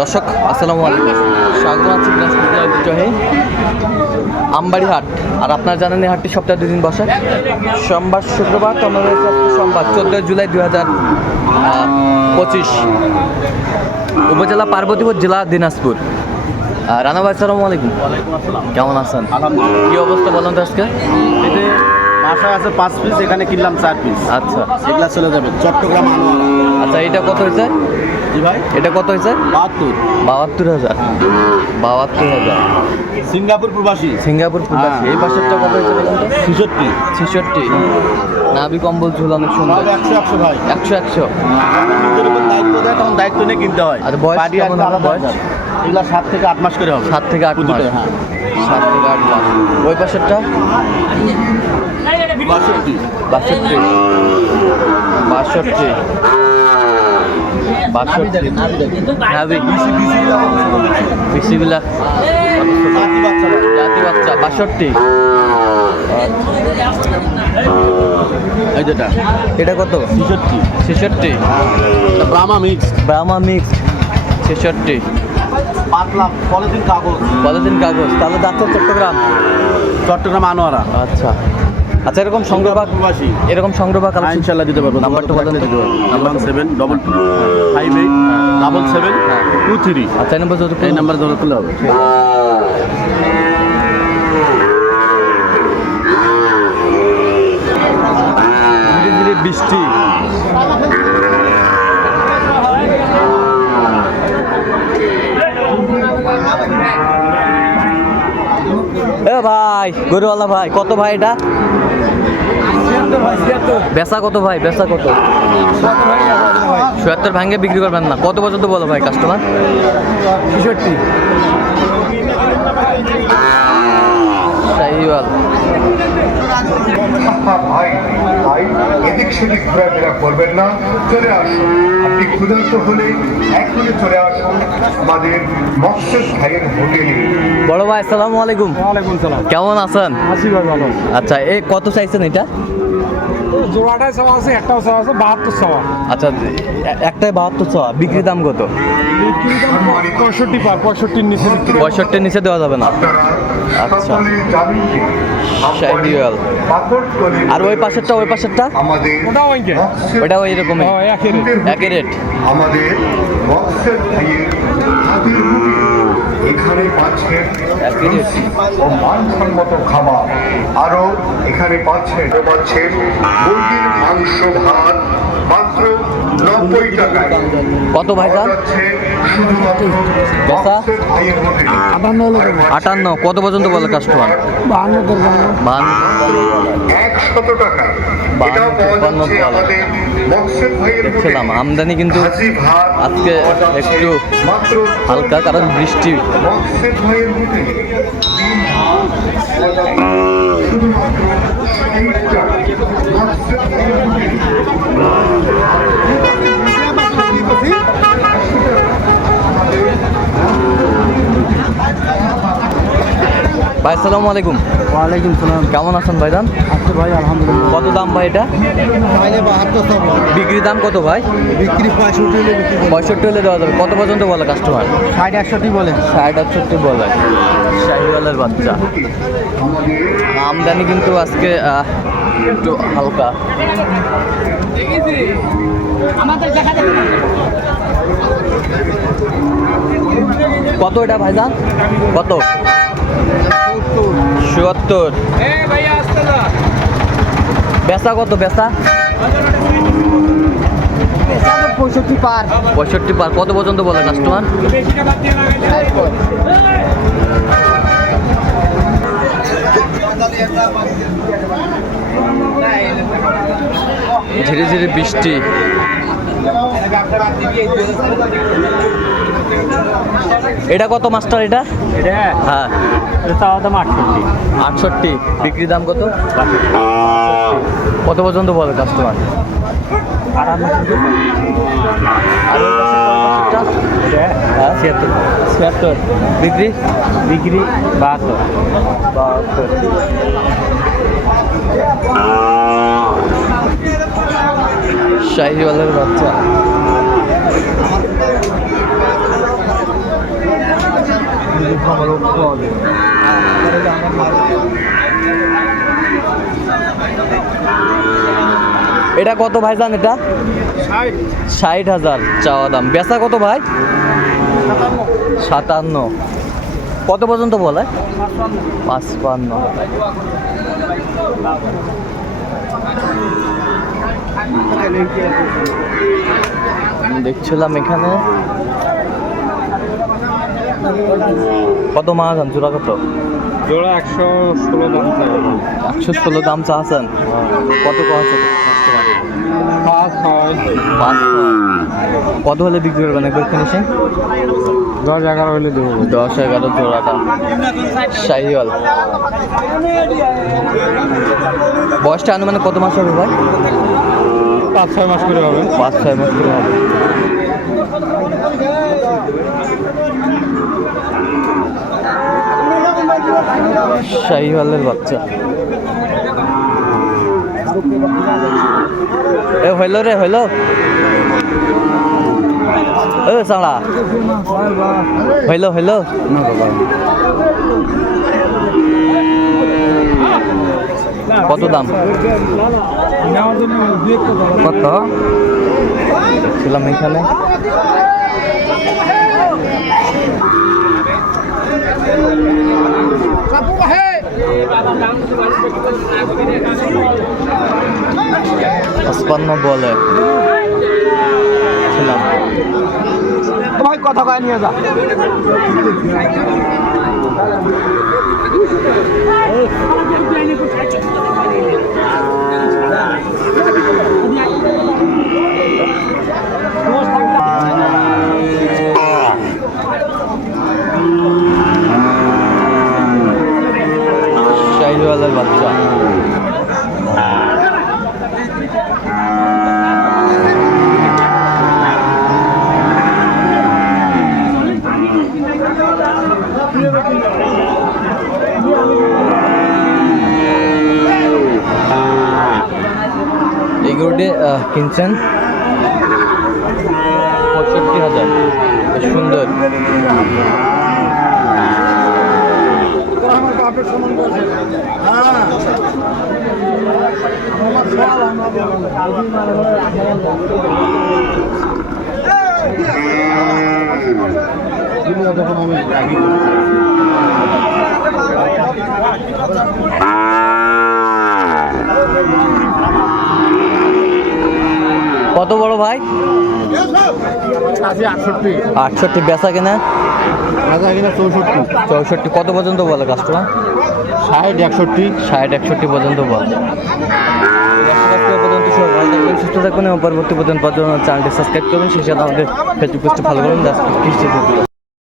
দর্শক, আসসালামু আলাইকুম। স্বাগত আছি জেলার আমবাড়ি হাট আর আপনারা জানেন এই হাটটি সপ্তাহে দুদিন বসে। সোমবার, শুক্রবার, তো সোমবার, চোদ্দোই জুলাই দুই হাজার পঁচিশ। উপজেলা পার্বতীপুর জেলা দিনাজপুর। রানা ভাই, আসসালামু আলাইকুম। কেমন আছেন? কি অবস্থা বলেন তো আজকে? বাসায় আছে পাঁচ পিস এখানে কিনলাম চার পিস আচ্ছা। এগুলা চলে যাবে চট্টগ্রাম আচ্ছা এটা কত হয়েছে? জি ভাই। এটা কত হয়েছে? বাহাত্তর। বাহাত্তর হাজার। বাহাত্তর হাজার। সিঙ্গাপুর প্রবাসী। সিঙ্গাপুর প্রবাসী। হ্যাঁ। এই পাশেরটা কত হয়েছে ছেষট্টি। ছেষট্টি। নাভি কম্বল ঝুল অনেক সুন্দর। একশো একশো ভাই। একশো একশো। দায়িত্ব দেয় তখন দায়িত্ব নিয়ে কিনতে হয়। আর বয়স আলাদা বয়স? এগুলা সাত থেকে আট মাস করে হবে। সাত থেকে আট মাস। হ্যাঁ। সাত থেকে আট মাস। ওই পাশেরটা? বাষট্টি। বাষট্টি। বাষট্টি। বাষট্টি। বিসিবিলা জাতি বাচ্চা। ভাই। জাতি বাচ্চা বাষট্টি। এই যেটা এটা কত? ছেষট্টি। ছেষট্টি। Brahma mix Brahma mixed. ছেষট্টি। পাতলা পলিথিন কাগজ। পলিথিন কাগজ। তাহলে যাচ্ছে চট্টগ্রাম? চট্টগ্রাম আনোয়ারা। আচ্ছা। আচ্ছা এরকম সংগ্রহ প্রবাসী। এরকম সংগ্রহ বা কালেকশন দিতে পারব। নাম্বারটা বলেন। Number seven double two five eight double seven two three আচ্ছা এই নম্বর যত এই নাম্বার ধরে তুলে হবে। ধীরে ধীরে বৃষ্টি। এ ভাই গরুওয়ালা ভাই কত ভাই এটা? বেচা কত ভাই বেচা কত? সত্তর ভাঙ্গে বিক্রি করবেন না। কত পর্যন্ত বলো ভাই কাস্টমার ছেষট্টি। ভাই এদিক সেদিক ঘোরাফেরা করবেন না। চলে আসুন। আপনি ক্ষুধার্ত হলে এখনই চলে আসুন আমাদের মৎস্য ভাইয়ের হোটেলে। বড় ভাই আসসালামু আলাইকুম। ওয়ালাইকুম সালাম। কেমন আছেন? আশি ভাই ভালো। আচ্ছা এ কত চাইছেন এটা? জোড়াটাই সব আছে একটাও সব আছে বাহাত্তর সবা আচ্ছা একটাই বাহাত্তর ছ বিক্রি দাম কত? পঁয়ষট্টি পার পঁয়ষট্টির নিচে পঁয়ষট্টির নিচে দেওয়া যাবে না। আচ্ছা। আর ওই পাশেরটা ওই পাশেরটা? আমাদের ওটাও ওইকে? মৎস্য ওই রকমই একই রেট। আমাদের মৎস্য ভাইয়ের হাতের এখানে পাচ্ছেন একই রেট। ও মানসম্মত খাবার। আরও এখানে পাচ্ছেন পাচ্ছেন। মুরগির মাংস ভাত মাত্র নব্বই টাকায়। কত ভাই আটান্ন কত পর্যন্ত বলে কাস্টমার একশত টাকা। দেখছিলাম আমদানি কিন্তু আজকে একটু হালকা কারণ বৃষ্টি। মৎস্য ভাইয়ের হোটেলে তিন ভাত পাওয়া যাচ্ছে শুধুমাত্র ভাই আসসালামু আলাইকুম। ওয়ালাইকুম সালাম। কেমন আছেন ভাই দাম আচ্ছা ভাই আলহামদুলিল্লাহ। কত দাম ভাই এটা? বিক্রি দাম কত ভাই? বিক্রি পঁয়ষট্টি হলে বিক্রি পঁয়ষট্টি হলে দেওয়া যাবে। কত পর্যন্ত বলে কাস্টমার ষাট একষট্টি বলে। ষাট আটষট্টি বলে। শাহিওয়ালের বাচ্চা। আমদানি কিন্তু আজকে একটু হালকা। কত এটা ভাইজান? কত? চুয়াত্তর। বেচা কত বেচা? পঁয়ষট্টি পার। পঁয়ষট্টি পার। কত পর্যন্ত বলে কাস্টমার ধীরে ধীরে বৃষ্টি। এটা কত মাস্টার এটা? এটা? হ্যাঁ। চাওয়া দাম আটষট্টি। আটষট্টি। বিক্রি দাম কত? কত পর্যন্ত বলে কাস্টমার? হ্যাঁ ছিয়াত্তর। ছিয়াত্তর। বিক্রি? বিক্রি বাহাত্তর। বাহাত্তর। শাহিওয়ালের বাচ্চা। এটা কত ভাই জান এটা? ষাট। হাজার চাওয়া দাম। বেচা কত ভাই? সাতান্ন। কত পর্যন্ত বলে? পাঁচপান্ন। দেখছিলাম এখানে। কত মাছ আন জোড়া কত? জোড়া একশো ষোলো দাম একশো ষোলো দাম চাচ্ছেন? কত কত পাঁচ ছয়। পাঁচ কত হলে বিক্রি করবেন একবার ফিনিশিং দশ এগারো হলে দেবো। দশ এগারো জোড়াটা। শাহিওয়াল। বয়সটা আনুমানিক কত মাস হবে ভাই? পাঁচ, ছয় মাস করে হবে। পাঁচ, ছয় মাস করে হবে। শাহিওয়ালের বাচ্চা। এ, হইল রে, হইল। এ চাঁড়া হইল হইল। কত দাম নেওয়ার জন্য দাম? কত? ছিলাম এখানে। পঁচপান্ন বলে। ছিলাম। ভাই কথা কয় নিয়ে যা। শাহিওয়ালের কিনছেন? পঁয়ষট্টি হাজার। সুন্দর। কত বড় ভাই? আটষট্টি। বেচা কেনা? চৌষট্টি। চৌষট্টি কত পর্যন্ত বলে কাস্টমার ষাট একষট্টি। ষাট একষট্টি পর্যন্ত বলে। আজকে পর্যন্ত সব ভালো থাকবেন সুস্থ থাকবেন এবং পরবর্তী পর্যন্ত চ্যানেলটি সাবস্ক্রাইব করবেন। সেই সাথে আমাদের ফেসবুক পেজটি ফলো করুন। কৃষ্টি